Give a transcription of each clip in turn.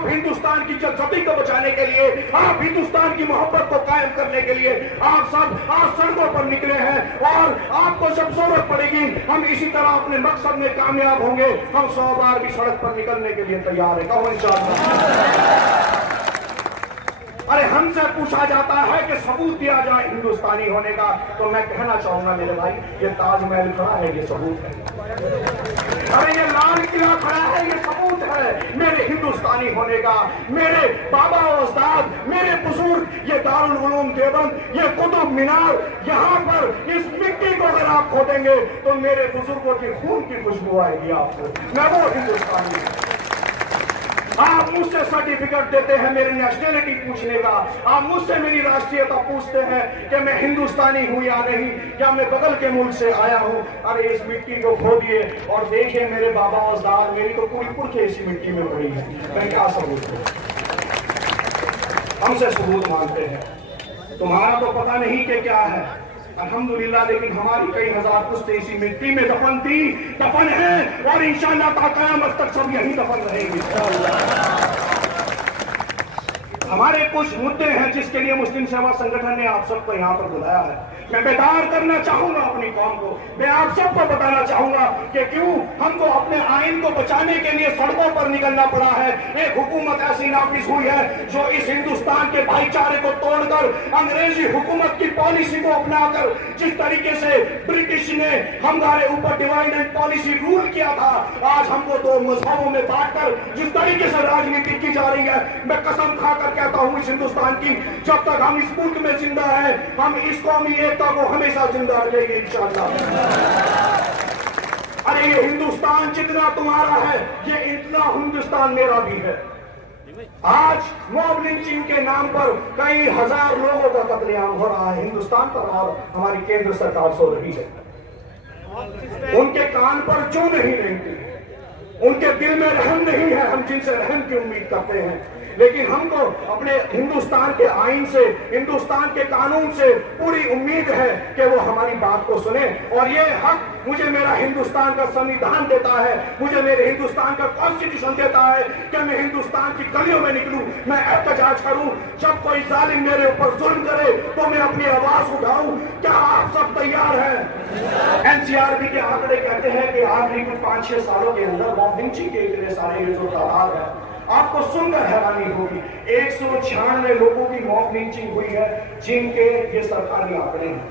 आप हिंदुस्तान की इज्जत को बचाने के लिए, आप हिंदुस्तान की मोहब्बत को कायम करने के लिए आप सब आज सड़कों पर निकले हैं और आपको जब जरूरत पड़ेगी हम इसी तरह अपने मकसद में कामयाब होंगे। हम 100 बार भी सड़क पर निकलने के लिए तैयार है। कहो इंशाअल्लाह। अरे हमसे पूछा जाता है कि सबूत दिया जाए हिंदुस्तानी होने का, तो मैं कहना चाहूंगा मेरे भाई, ये ताजमहल खड़ा है, ये सबूत है। अरे ये लाल किला खड़ा है, ये सबूत है मेरे हिंदुस्तानी होने का। मेरे बाबा और उस्ताद, मेरे बुजुर्ग, ये दारुल उलूम देवबंद, ये कुतुब मीनार, यहाँ पर इस मिट्टी को अगर आप खोदेंगे तो मेरे बुजुर्गों की खून की खुशबू आएगी आपको। मैं वो हिंदुस्तानी हूं। आप मुझसे सर्टिफिकेट देते हैं मेरी नेशनलिटी पूछने का, आप मुझसे मेरी राष्ट्रीयता पूछते हैं कि मैं हिंदुस्तानी हूं या नहीं, या मैं बगल के मुल्क से आया हूं। अरे इस मिट्टी को खोदिए और देखिए मेरे बाबा औज़ाद, मेरी तो पूरी पुरखे इसी मिट्टी में पड़ी है। मैं क्या सबूत दूं? हमसे सबूत मांगते हैं, तुम्हारा तो पता नहीं कि क्या है। अल्हम्दुलिल्लाह, लेकिन हमारी कई हजार पुश्तें इसी मिट्टी में दफन थी, दफन है, और इंशाअल्लाह ता क़यामत तक सब यहीं दफन रहेंगे। हमारे कुछ मुद्दे हैं जिसके लिए मुस्लिम सेवा संगठन ने आप सबको यहाँ पर बुलाया है। मैं बेदार करना चाहूंगा अपनी कौम को, मैं आप सबको बताना चाहूंगा कि क्यों हमको अपने आइन को बचाने के लिए सड़कों पर निकलना पड़ा है। एक हुकूमत ऐसी नाफिज हुई है जो इस हिंदुस्तान के भाईचारे को तोड़कर अंग्रेजी हुकूमत की पॉलिसी को अपनाकर, जिस तरीके से ब्रिटिश ने हमारे ऊपर डिवाइड एंड पॉलिसी रूल किया था, आज हमको 2 मजहबों में बांटकर जिस तरीके से राजनीति की जा रही है, मैं कसम खाकर कहता हूं इस हिंदुस्तान की, जब तक हम इस मुल्क में जिंदा है हम इस कौमी एकता को हमेशा जिंदा रखेंगे इंशाअल्लाह। अरे ये हिंदुस्तान जितना तुम्हारा है, ये इतना हिंदुस्तान मेरा भी है। आज मॉब लिंचिंग के नाम पर कई हजार लोगों का कत्लेआम हो रहा है हिंदुस्तान पर, और हमारी केंद्र सरकार सो रही है। उनके कान पर जो नहीं रहती, उनके दिल में रहम नहीं है, हम जिनसे रहम की उम्मीद करते हैं। लेकिन हमको अपने हिंदुस्तान के आईन से, हिंदुस्तान के कानून से पूरी उम्मीद है कि वो हमारी बात को सुने, और ये हक मुझे मेरा हिंदुस्तान का संविधान देता है, मुझे मेरे हिंदुस्तान का कॉन्स्टिट्यूशन देता है कि मैं हिंदुस्तान की गलियों में निकलूं, मैं एहतजाज करूं, जब कोई जालिम मेरे ऊपर जुल्म करे तो मैं अपनी आवाज उठाऊं। क्या आप सब तैयार हैं? एनसीआरबी के आंकड़े कहते हैं कि आखिरी कुछ 5-6 सालों के अंदर मॉब लिंचिंग के इतने सारे ये जो तादाद है, आपको सुनकर हैरानी होगी। 196 लोगों की मॉब लिंचिंग हुई है, जिनके ये सरकारी आंकड़े हैं।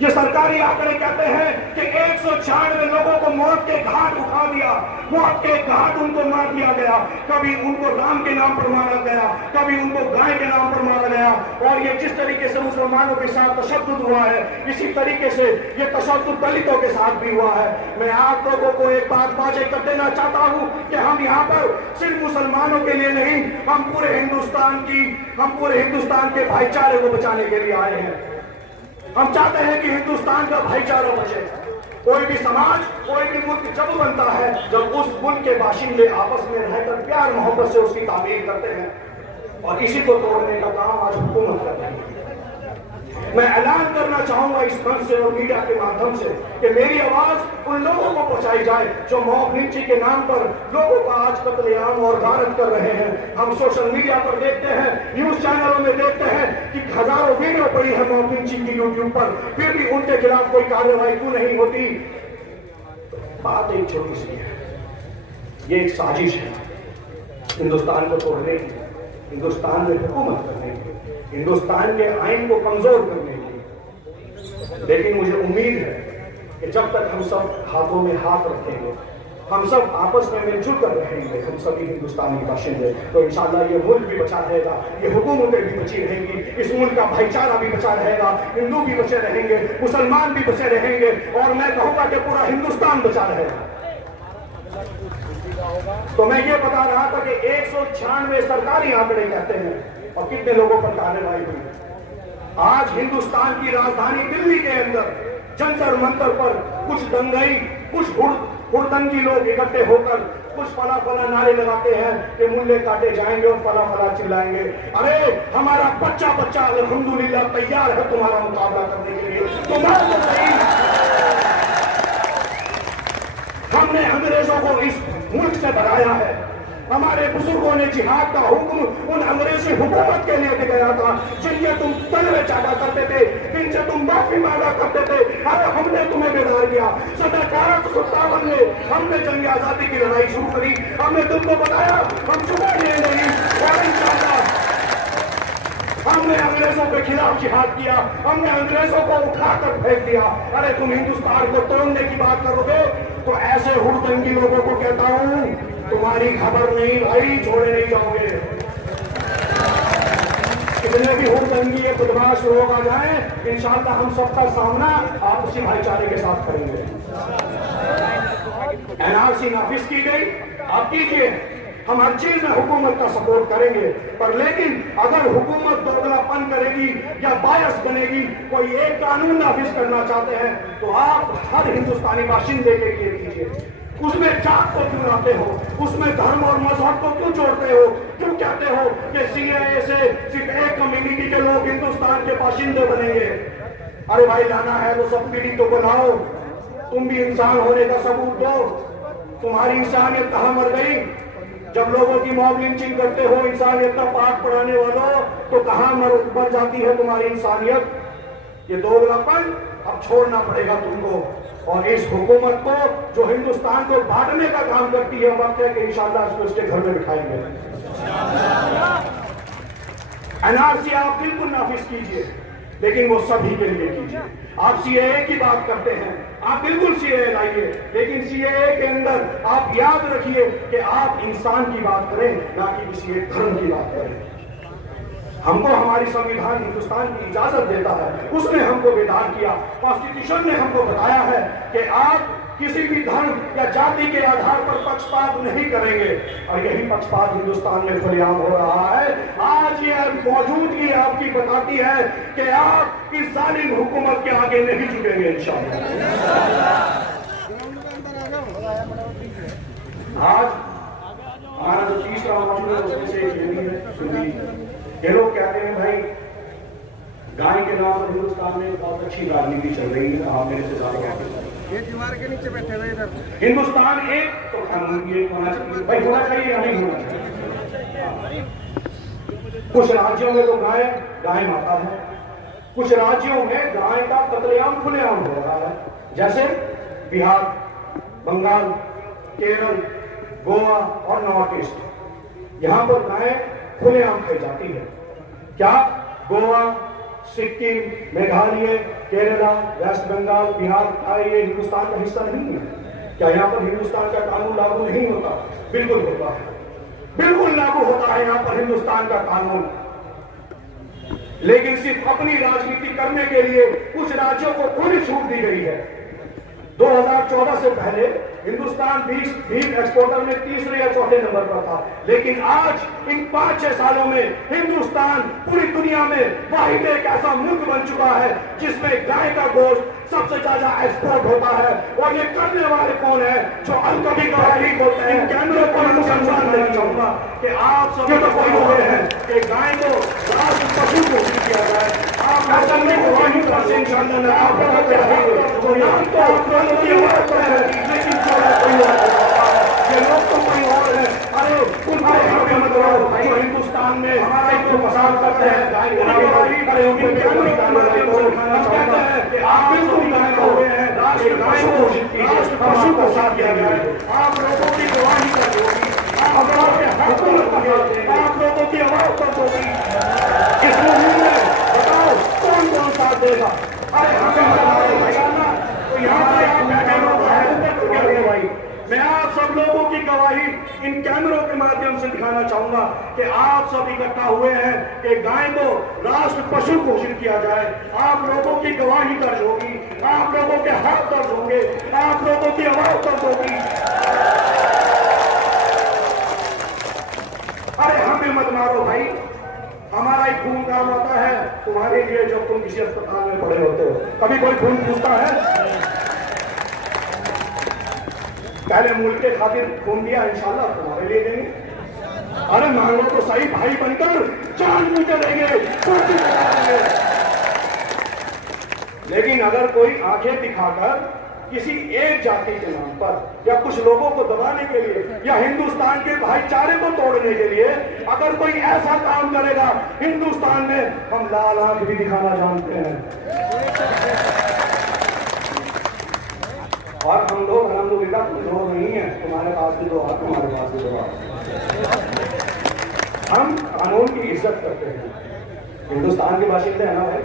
ये सरकारी आंकड़े कहते हैं कि 196 लोगों को मौत के घाट उठा दिया, मौत के घाट उनको मार दिया गया। कभी उनको राम के नाम पर मारा गया, कभी उनको गाय के नाम पर मारा गया। और ये जिस तरीके से मुसलमानों के साथ तशद्दुद हुआ है, इसी तरीके से ये तशद्दुद दलितों के साथ भी हुआ है। मैं आप लोगों को एक बात वाज़ेह कर देना चाहता हूं कि हम यहाँ पर सिर्फ मुसलमानों के लिए नहीं, हम पूरे हिंदुस्तान के भाईचारे को बचाने के लिए आए हैं। हम चाहते हैं कि हिंदुस्तान का भाईचारा बचे। कोई भी समाज, कोई भी मुल्क जब बनता है जब उस मुल्क के बाशिंदे आपस में रहकर प्यार मोहब्बत से उसकी तामीर करते हैं, और इसी को तोड़ने का काम आज हुकूमत कर रही है। मैं ऐलान करना चाहूंगा इस मंच से और मीडिया के माध्यम से कि मेरी आवाज उन लोगों को पहुंचाई जाए जो मॉब लिंचिंग के नाम पर लोगों का आज कत्लेआम और गारत कर रहे हैं। हम सोशल मीडिया पर देखते हैं, न्यूज चैनलों में देखते हैं कि हजारों वीडियो पड़ी है मॉब लिंचिंग की यूट्यूब पर, फिर भी उनके खिलाफ कोई कार्रवाई क्यों नहीं होती? बात एक छोटी सी है, ये एक साजिश है हिंदुस्तान को तोड़ने की, हिंदुस्तान में हुकूमत करने की, हिंदुस्तान के आइन को कमजोर करने की। लेकिन मुझे उम्मीद है कि जब तक हम सब हाथों में हाथ रखेंगे, हम सब आपस में मिलजुल कर रहेंगे, हम सभी हिंदुस्तानी बाशिंदे, तो इंशाअल्लाह ये मुल्क भी बचा रहेगा, ये हुकूमतें भी बची रहेंगी, इस मुल्क का भाईचारा भी बचा रहेगा, हिंदू भी बचे रहेंगे, मुसलमान भी बचे रहेंगे, और मैं कहूँगा कि पूरा हिंदुस्तान बचा रहेगा। तो मैं ये बता रहा था कि 196 सरकारी आंकड़े कहते हैं, और कितने लोगों पर कार्रवाई हुई। आज हिंदुस्तान की राजधानी दिल्ली के अंदर जंतर मंतर पर कुछ दंगई, कुछ हुड़दंगी लोग इकट्ठे होकर कुछ फला फला नारे लगाते हैं कि मुल्ले काटे जाएंगे और फला फला चिल्लाएंगे। अरे हमारा बच्चा बच्चा अल्हम्दुलिल्लाह तैयार है तुम्हारा मुकाबला करने के लिए। तुम्हारा तो सही, हमने अंग्रेजों को इस मुल्क से भगाया है, हमारे बुजुर्गों ने जिहाद का हुक्म उन अंग्रेजी हुकूमत के लिए दिया था, जिनके तुम तलवे चाटा करते थे, जिनसे तुम माफी मांगा करते थे। अरे हमने तुम्हें बेदार किया। 1757 में हमने जंग आजादी की लड़ाई शुरू करी। हमने तुमको बताया हम चुकेंगे नहीं, और इंशाअल्लाह हमने अंग्रेजों के खिलाफ जिहाद किया, हमने अंग्रेजों को उठाकर फेंक दिया। अरे तुम हिंदुस्तान को तोड़ने की बात करोगे तो ऐसे हुड़दंगी लोगों को कहता हूं, तुम्हारी खबर नहीं भाई, छोड़े नहीं जाओगे। कितने भी हुड़दंगी ये बदमाश लोग आ जाएं, इंशाअल्लाह हम सबका सामना आपसी भाईचारे के साथ करेंगे। एनआरसी नाफिज की गई, आप कीजिए, हम हर चीज में हुकूमत का सपोर्ट करेंगे, पर लेकिन अगर हुकूमत दोगलापन करेगी या बायस बनेगी, कोई एक कानून नाफिज करना चाहते हैं तो आप हर हिंदुस्तानी बाशिंदे के लिए कीजिए। उसमें जात को क्यों लाते हो, उसमें धर्म और मजहब को क्यों जोड़ते हो, क्यों कहते हो कि सीएए से सिर्फ एक कम्युनिटी के लोग हिंदुस्तान के बाशिंदे बनेंगे। अरे भाई लाना है तो सब पीढ़ी को बुलाओ, तुम भी इंसान होने का सबूत दो। तुम्हारी इंसानियत कहां मर गई? जब लोगों की मॉब लिंचिंग करते हो इंसानियत का पाठ पढ़ाने वालों, तो कहां मर जाती है तुम्हारी इंसानियत? ये दोगलापन अब छोड़ना पड़ेगा तुमको, और इस हुकूमत को जो हिंदुस्तान को बांटने का काम करती है, वक्त है कि इंशाअल्लाह इसको इसके घर में बिठाएंगे। एनआरसी आप बिल्कुल नाफिज कीजिए, लेकिन वो सभी के लिए कीजिए। आप सीएए की बात करते हैं, आप बिल्कुल सीएए लाइए, लेकिन सीएए के अंदर आप याद रखिए कि आप इंसान की बात करें, ना कि किसी एक धर्म की बात करें। हमको हमारी संविधान हिंदुस्तान की इजाजत देता है, उसने हमको बेदार किया। कॉन्स्टिट्यूशन ने हमको बताया है कि आप किसी भी धर्म या जाति के आधार पर पक्षपात नहीं करेंगे, और यही पक्षपात हिंदुस्तान में खुलेआम हो रहा है। आज ये मौजूदगी आपकी बताती है कि आप इस जालिम हुकूमत के आगे नहीं झुकेंगे इंशाअल्लाह। आज हमारा जो तीसरा मौजूद है उसमें से है, ये लोग कहते हैं भाई गाय के नाम पर हिंदुस्तान में बहुत अच्छी राजनीति चल रही है। आप मेरे से ज्यादा ये दीवार के नीचे बैठे हुए इधर हिंदुस्तान एक तो कानून की एक होना चाहिए भाई, होना चाहिए या नहीं होना चाहिए? कुछ राज्यों में तो गाय माता है, कुछ राज्यों में गाय का कत्लेआम खुलेआम हो रहा है, जैसे बिहार, बंगाल, केरल, गोवा और नॉर्थ ईस्ट। यहां पर गाय खुलेआम खाई जाती है। क्या गोवा, सिक्किम, मेघालय, केरला, वेस्ट बंगाल, बिहार, ये हिंदुस्तान का हिस्सा नहीं है? क्या यहाँ पर हिंदुस्तान का कानून लागू नहीं होता? बिल्कुल होता है, बिल्कुल लागू होता है यहाँ पर हिंदुस्तान का कानून। लेकिन सिर्फ अपनी राजनीति करने के लिए कुछ राज्यों को खुली छूट दी गई है। 2014 से पहले हिंदुस्तान बीफ एक्सपोर्टर में तीसरे या चौथे नंबर पर था, लेकिन आज इन 5-6 सालों में हिंदुस्तान पूरी दुनिया में वाहिद एक ऐसा मुल्क बन चुका है जिसमें गाय का गोश्त सबसे ज्यादा एक्सपोर्ट होता है। और ये करने वाले कौन है? जो अलकबी गवाही होते हैं। कैमरे को अनुसंधान देना चाहूंगा कि आप सब तो कोई हुए हैं कि गाय को राष्ट्र पशु घोषित किया जाए। आप ऐसा नहीं गवाही से इंशाअल्लाह आप ये लोग तो कोई और है। अरे जो हिंदुस्तान में हमारा एक पसंद करते हैं आप बिल्कुल गाय का हुए हैं, राष्ट्र पशु को साथ दिया गया है। आप लोगों की गवाही कर होगी, आप लोगों के हकों में आप लोगों की आवाज पर होगी। इस मुहिम में बताओ कौन कौन साथ देगा? अरे तो यहाँ पर आप बैठे लोग हैं भाई, मैं आप सब लोगों की गवाही इन कैमरों के माध्यम से दिखाना चाहूंगा कि आप सब इकट्ठा हुए हैं कि गाय को राष्ट्र पशु घोषित किया जाए। आप लोगों की गवाही दर्ज होगी, आप लोगों के हाथ दर्ज होंगे, आप लोगों की आवाज दर्ज होगी। अरे हमें मत मारो भाई, हमारा ही खून काम आता है तुम्हारे लिए जब तुम किसी अस्पताल में पड़े होते हो। कभी कोई खून पूछता है? पहले मुल्क के खातिर खून दिया, इंशाल्लाह तुम्हारे लिए देंगे। अरे मांगो तो सही भाई बनकर, जान मुझे देंगे। लेकिन अगर कोई आंखें दिखाकर किसी एक जाति के नाम पर या कुछ लोगों को दबाने के लिए या हिंदुस्तान के भाईचारे को तोड़ने के लिए अगर कोई ऐसा काम करेगा हिंदुस्तान में, हम लाल आंख भी दिखाना जानते हैं। और हम लोग अल्हम्दुलिल्लाह कोई जोर नहीं है, तुम्हारे पास भी दो हाथ, तुम्हारे पास भी दो हाथ। हम कानून की इज्जत करते हैं, हिंदुस्तान के बाशिंदे हैं ना भाई।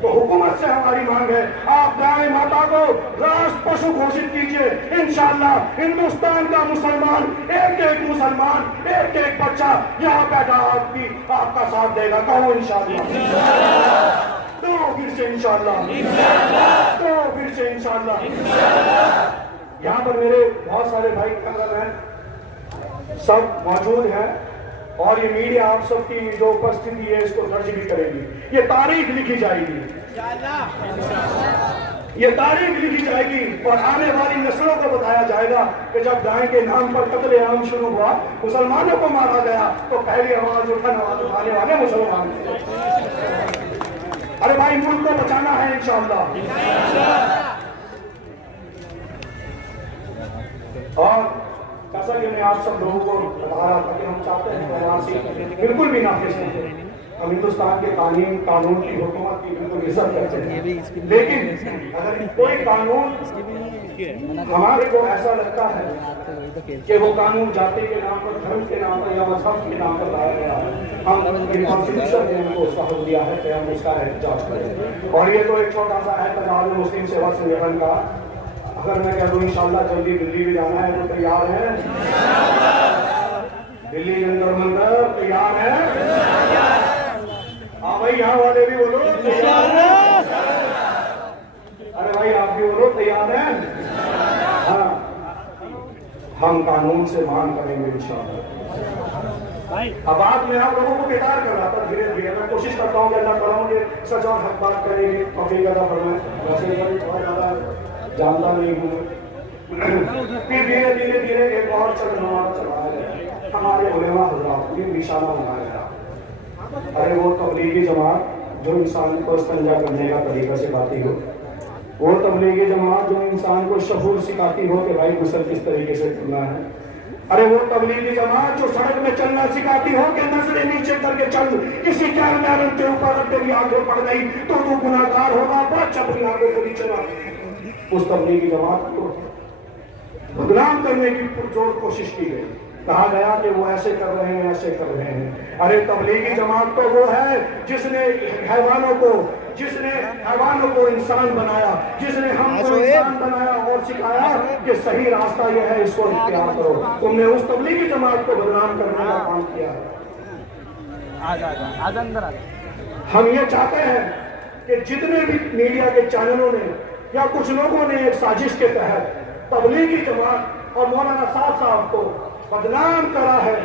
तो हुकूमत से हमारी मांग है, आप गाय माता को राष्ट्र पशु घोषित कीजिए। इंशाअल्लाह हिंदुस्तान का मुसलमान, एक एक मुसलमान, एक एक बच्चा यहाँ पैदा आपका साथ देगा। कहो इंशाअल्लाह, तो फिर से इंशाअल्लाह, तो फिर से इंशाअल्लाह। यहाँ पर मेरे बहुत सारे भाई कैमरामैन सब मौजूद हैं और ये मीडिया आप सबकी जो उपस्थिति है इसको दर्ज भी करेगी। ये तारीख लिखी जाएगी, ये तारीख लिखी जाएगी और आने वाली नस्लों को बताया जाएगा कि जब गाय के नाम पर कत्लेआम शुरू हुआ, मुसलमानों को मारा गया, तो पहली आवाज उठाने वाले मुसलमान थे। अरे भाई मुल्क को बचाना है इंशाअल्लाह। और जैसा कि मैं आप सब लोगों को बता रहा था कि हम चाहते हैं वाराणसी बिल्कुल भी नाफिज नहीं है। हम हिंदुस्तान के कानून की हुकूमत की बिल्कुल इज्जत करते हैं, लेकिन अगर कोई कानून हमारे को ऐसा लगता है कि वो कानून जाति के नाम पर, धर्म के नाम पर या मजहब के नाम पर लाया गया है, हम कॉन्स्टिट्यूशन ने हमको उसका हक दिया है कि हम उसका एहतजाज करें। और ये तो एक छोटा सा है पंजाब मुस्लिम सेवा संगठन का। अगर मैं कह दूं इंशाअल्लाह जल्दी दिल्ली भी जाना है तो तैयार है? दिल्ली जंतर मंतर तैयार है? हाँ भाई, यहाँ वाले भी बोलो तैयार है। अरे भाई आप भी बोलो तैयार है? हाँ, हम कानून से मांग करेंगे इंशाअल्लाह। अब बात में आप लोगों को बेकार कर रहा था, धीरे धीरे मैं कोशिश करता हूँ कि अल्लाह ताला मुझे सच और हक बात करेगी, कभी ज्यादा फरमाए। वैसे बहुत ज्यादा जानता नहीं हूँ। फिर धीरे धीरे धीरे एक और चलाया गया, हमारे उलेमा हज़रात की निशाना बनाया गया। अरे वो तबलीगी जमात जो इंसान को इस्तिंजा करने का तरीका सिखाती हो, वो तबलीगी जमात जो इंसान को शहूर सिखाती हो कि भाई गुस्ल किस तरीके से करना है। अरे वो तबलीगी जमात जो सड़क में चलना सिखाती हो कि नजरें नीचे करके चल, किसी कैमरे के ऊपर तेरी आंखें पड़ गई तो तू गुनाहगार होगा, बच अपनी आंखों को नीचे ला। उस तबलीगी जमात को बदनाम करने की पुरजोर कोशिश की गई, कहा गया कि वो ऐसे कर रहे हैं, ऐसे कर रहे हैं। अरे तबलीगी जमात तो वो है जिसने हैवानों को इंसान बनाया, जिसने हमको इंसान बनाया और सिखाया कि सही रास्ता यह है, इसको इख्तियार करो। तुमने उस तबलीगी जमात को बदनाम करने का काम किया है। हम ये चाहते हैं कि जितने भी मीडिया के चैनलों ने या कुछ लोगों ने एक साजिश के तहत तबलीगी जमात और मौलाना साहब को बदनाम करा है,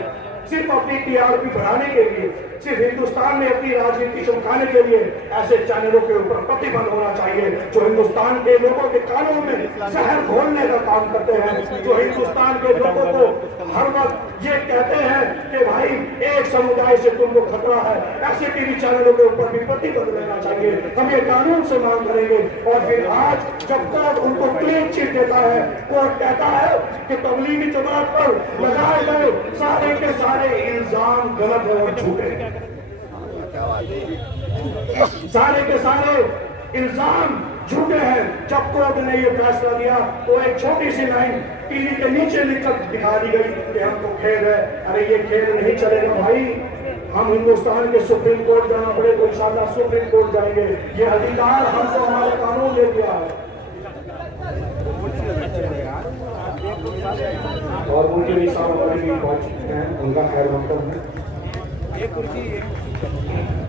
सिर्फ अपनी टीआरपी बढ़ाने के लिए, सिर्फ हिंदुस्तान में अपनी राजनीति चमकाने के लिए, ऐसे चैनलों के ऊपर प्रतिबंध होना चाहिए जो हिंदुस्तान के लोगों के कानों में जहर घोलने का काम करते हैं, जो हिंदुस्तान के लोगों को हर वक्त ये कहते हैं कि भाई एक समुदाय से तुमको खतरा है। ऐसे टीवी चैनलों के ऊपर भी प्रतिबंध लेना चाहिए। हम ये कानून से मांग करेंगे। और फिर आज जब कोर्ट उनको क्लीन चिट देता है, कोर्ट कहता है कि तबलीगी जमात पर लगाए गए सारे के सारे इल्जाम गलत है और झूठे, सारे के सारे इल्जाम झूठे हैं। जब कोर्ट ने ये फैसला दिया तो एक छोटी सी लाइन टीवी के नीचे लिखकर दिखा दी गई कि हमको खेद है। अरे ये खेद नहीं चलेगा भाई, हम हिंदुस्तान के सुप्रीम कोर्ट जाना पड़े तो इंशाअल्लाह सुप्रीम कोर्ट जाएंगे। ये अधिकार हमको हमारे कानून दे दिया है। और उनके भी साहब पहुंच चुके हैं, उनका खैर मकसद है।